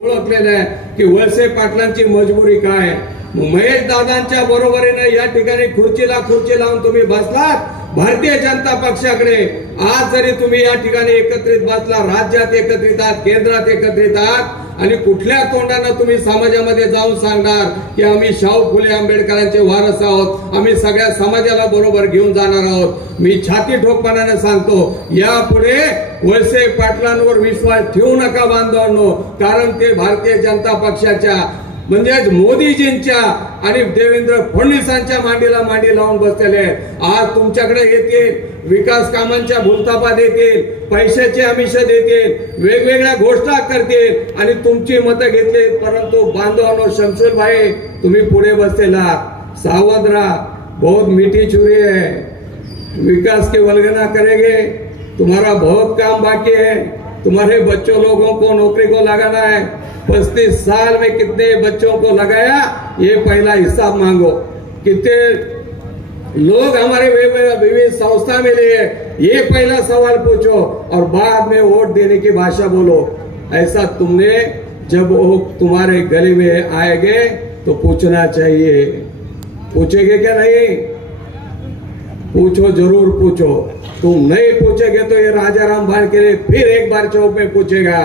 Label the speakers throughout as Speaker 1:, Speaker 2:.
Speaker 1: ओळखलेलं आहे की वळसे पाटलांची मजबुरी काय? महेश दादांच्या बरोबरीने या ठिकाणी खुर्चीला खुर्ची लावून तुम्ही बसलात? भारतीय जनता पक्षाकडे आज जरी तुम्ही या ठिकाणी एकत्रित बसला राज्यात एकत्रित आहात केंद्रात एकत्रित आहात आणि कुठल्या तोंडानं तुम्ही समाजामध्ये जाऊन सांगणार की आम्ही शाहू फुले आंबेडकरांचे वारस आहोत आम्ही सगळ्या समाजाला बरोबर घेऊन जाणार आहोत? मी छाती ठोकपणाने सांगतो यापुढे वैसे पाटलांवर विश्वास ठेवू नका बांधवांनो कारण ते भारतीय जनता पक्षाच्या म्हणजेच मोदीजींच्या आणि देवेंद्र फडणवीसांच्या मांडीला मांडी लावून बसलेले आहेत. आज तुमच्याकडे येतील विकास कामांच्या भूलतापा देतील पैशाची आमिष देतील वेगवेगळ्या घोषणा करतील आणि तुमची मतं घेतली परंतु बांधवांनो शमशुल भाई तुम्ही पुढे बसलेला सावध राहा. बहुत मिठी छुरी है विकास की वल्गना करेंगे. तुम्हारा बहुत काम बाकी है. तुम्हारे बच्चों लोगों को नौकरी को लगाना है। पच्चीस साल में कितने बच्चों को लगाया? ये पहला हिसाब मांगो। कितने लोग हमारे विभिन्न संस्था में लिए ये पहला सवाल पूछो और बाद में वोट देने की भाषा बोलो। ऐसा तुमने जब वो तुम्हारे गले में आएँगे तो पूछना चाहिए। पूछेंगे क्या नहीं? पूछो जरूर पूछो। तुम नहीं पूछेगे तो ये राजाराम भान के लिए फिर एक बार चौक में पूछेगा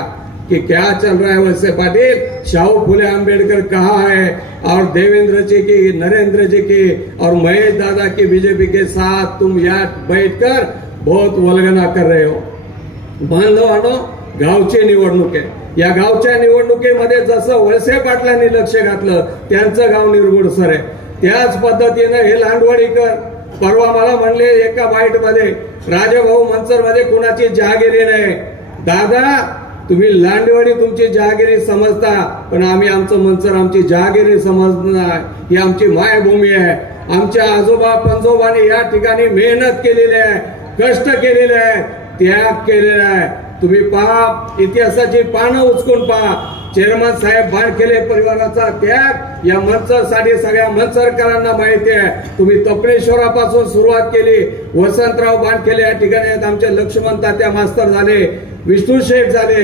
Speaker 1: कि क्या चल रहा है वैसे पाटिल? शाहू फुले आंबेडकर कहाँ है? और देवेंद्र जी की नरेंद्र जी की और महेश दादा की बीजेपी के साथ तुम यहाँ बैठकर बहुत वल्गना कर रहे हो। बांधवानो गावची निवडणूक। आहे या गावच्या निवडणुकीमध्ये जसं वळसे पाटलांनी लक्ष घातलं त्यांचं गाव निर्गुडसर आहे. त्याच पद्धतीनं हे लांडवाडीकर परवा मला म्हणले एका बाईटमध्ये राजाभाऊ मंचरमध्ये कुणाची जहागिरी नाही. दादा तुम्ही लांडवाडी तुमची जहागिरी समजता पण आम्ही आमचं मंचर आमची जहागिरी समजणार ही आमची मायभूमी आहे. आमच्या आजोबा पंजोबाने या ठिकाणी मेहनत केलेली आहे कष्ट केलेले आहे त्याग केलेला आहे. तुम्ही पहा इतिहासाची पानं उचकून पहा. चेअरमन साहेब बारखेले परिवाराचा त्याग या मनसरसाठी सगळ्या मंचरकरांना माहिती आहे. तुम्ही तपणेश्वरापासून सुरुवात केली वसंतराव बारखेले या ठिकाणी आमचे लक्ष्मण तात्या मास्तर झाले विष्णू शेठ झाले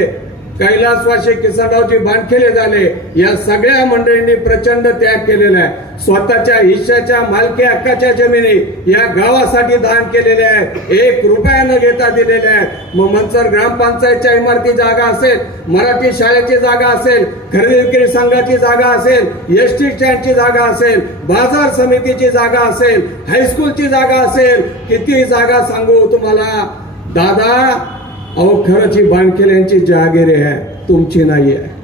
Speaker 1: कैलासवाशी किसनरावजी बांधखेले झाले. या सगळ्या मंडळींनी प्रचंड त्याग केलेला आहे. स्वतःच्या हिश्याच्या मालकी हक्काच्या जमिनी या गावासाठी दान केलेले आहेत एक रुपया न घेता दिलेले आहेत मग मनसर ग्रामपंचायतच्या इमारती जागा असेल मराठी शाळेची जागा असेल खरेदी विक्री संघाची जागा असेल एस टी स्टँडची जागा असेल बाजार समितीची जागा असेल हायस्कूलची जागा असेल किती जागा सांगू तुम्हाला. दादा अहो खरंच ही बांधखेल यांची जहागिरी आहे तुमची नाही आहे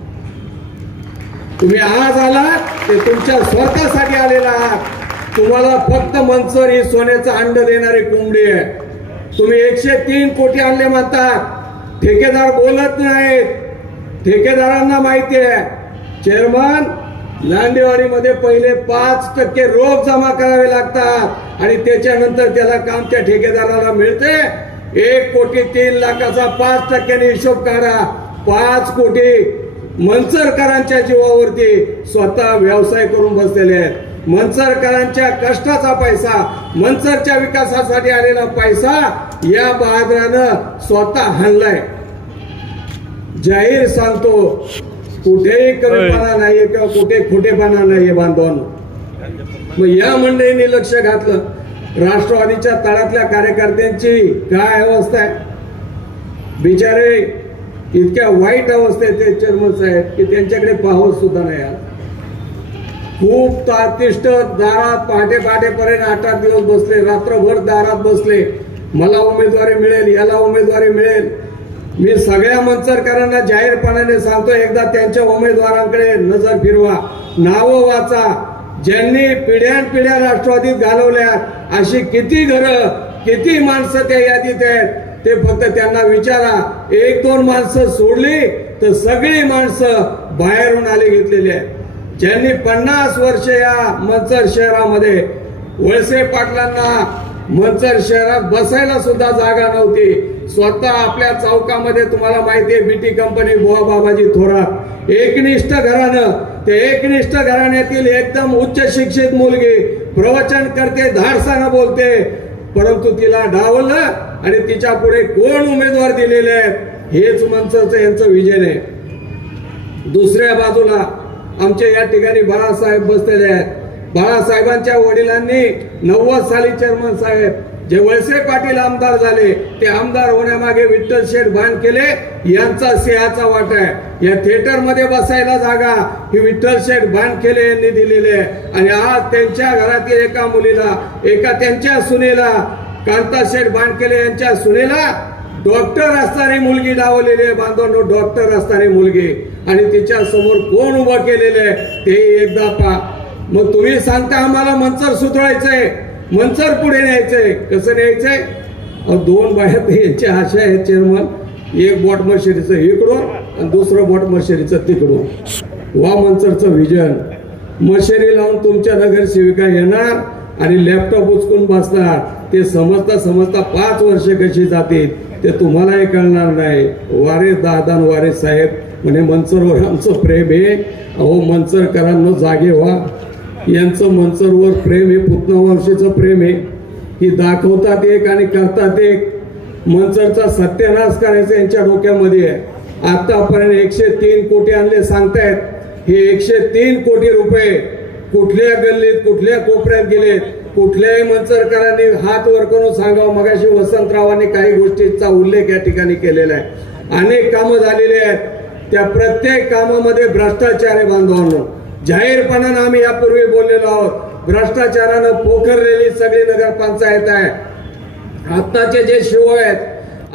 Speaker 1: तुम्ही आज आलात ते तुमच्या स्वतःसाठी आलेला आहात. तुम्हाला फक्त मनसर ही सोन्याचं अंड देणारी कोंबडी आहे. तुम्ही एकशे तीन कोटी आणले म्हणतात. ठेकेदार बोलत नाहीत. ठेकेदारांना माहिती आहे चेअरमन लांडेवाडीमध्ये पहिले पाच टक्के रोख जमा करावे लागतात आणि त्याच्यानंतर त्याला काम त्या ठेकेदाराला मिळते. एक कोटी तीन लाखाचा पाच टक्क्याने हिशोब काढा पाच कोटी मनसरकरांच्या जीवावरती स्वतः व्यवसाय करून बसलेले आहेत. मनसरकरांच्या कष्टाचा पैसा मनसरच्या विकासासाठी आलेला पैसा या बहादरानं स्वतः हाणलाय. जाहीर सांगतो कुठेही कमीपणा नाहीये किंवा कुठे खोटेपणा नाहीये बांधवांनो. मग या मंडळींनी लक्ष घातलं. राष्ट्रवादीच्या तळातल्या कार्यकर्त्यांची काय अवस्था आहे? बिचारे इतक्या वाईट अवस्थेत ते चर्मन साहेब की त्यांच्याकडे पाहत सुद्धा नाही आला. खूप तातिष्ट दारात पहाटे पहाटेपर्यंत आठ आठ दिवस बसले रात्रभर दारात बसले. मला उमेदवारी मिळेल याला उमेदवारी मिळेल. मी सगळ्या मंचरकरांना जाहीरपणाने सांगतो एकदा त्यांच्या उमेदवारांकडे नजर फिरवा. नावं वाचा. ज्यांनी पिढ्यान पिढ्या राष्ट्रवादीत घालवल्या अशी किती घरं किती माणसं त्या यादीत आहेत ते फक्त त्यांना विचारा. एक दोन माणसं सोडली तर सगळी माणसं बाहेरून आले घेतलेली आहेत. ज्यांनी पन्नास वर्ष या मंचर शहरामध्ये वळसे पाटलांना मंचर शहरात बसायला सुद्धा जागा नव्हती. स्वतः आपल्या चौकामध्ये तुम्हाला माहिती आहे बीटी कंपनी बुवा बाबाजी थोरात. एकनिष्ठ घरानं ते एकनिष्ठ घराण्यातील एकदम उच्च शिक्षित मुलगी प्रवचन करते धाडसानं बोलते. परंतु तिला डावलं आणि तिच्या पुढे कोण उमेदवार दिलेले आहेत हेच मनसरचं यांचं विजय आहे. दुसऱ्या बाजूला आमच्या या ठिकाणी बाळासाहेब बसलेले आहेत. बाळासाहेबांच्या वडिलांनी नव्वद साली चेअरमन साहेब जे वळसे पाटील आमदार झाले ते आमदार होण्यामागे विठ्ठल शेठ बाण केले यांचा सिंहाचा वाटा आहे. या थिएटरमध्ये बसायला जागा ही विठ्ठल शेठ बाण केले यांनी दिलेली आहे. आणि आज त्यांच्या घरातील एका मुलीला एका त्यांच्या सुनेला कांता शेठ बाणकेले यांच्या सुनेला डॉक्टर असणारी मुलगी डावलेली आहे. बांधवांनो डॉक्टर असणारी मुलगी. आणि तिच्या समोर कोण उभं केलेलं आहे ते एकदा पा मग तुम्ही सांगता आम्हाला मंचर सुधरायचंय मंचर पुढे न्यायचंय कसं न्यायचंय? दोन बाहेर ह्याच्या आशा आहेत चेअरमन एक बॉट मशेरीचं इकडून आणि दुसरं बॉट मशेरीचं तिकडून. वा मंचरचं विजन मशेरी लावून तुमच्या नगरसेविका येणार आणि लॅपटॉप उचकून बसणार. ते समजता समजता पाच वर्ष कशी जातील ते तुम्हालाही कळणार नाही. वारे दादान वारे साहेब म्हणे मनसरवर आमचं प्रेम आहे. अहो मनसरकरांनो जागे व्हा. यांचं मंचरवर प्रेम हे पुतना प्रेम आहे. की दाखवतात एक आणि करतात एक. मंचरचा सत्यानाश करायचा यांच्या डोक्यामध्ये आहे. आतापर्यंत एकशे तीन कोटी आणले सांगतायत. हे एकशे तीन कोटी रुपये कुठल्या गल्लीत कुठल्या कोपऱ्यात गेले? कुठल्याही मंचरकरांनी हात वर करून सांगावं. मगाशी वसंतरावांनी काही गोष्टींचा उल्लेख या ठिकाणी केलेला आहे. अनेक कामं झालेली आहेत. त्या प्रत्येक कामामध्ये भ्रष्टाचार आहे बांधवांना. जाहीरपणानं आम्ही यापूर्वी बोललेलो आहोत. भ्रष्टाचारानं पोखरलेली सगळी नगरपंचायत आहे. आत्ताचे जे शिव आहेत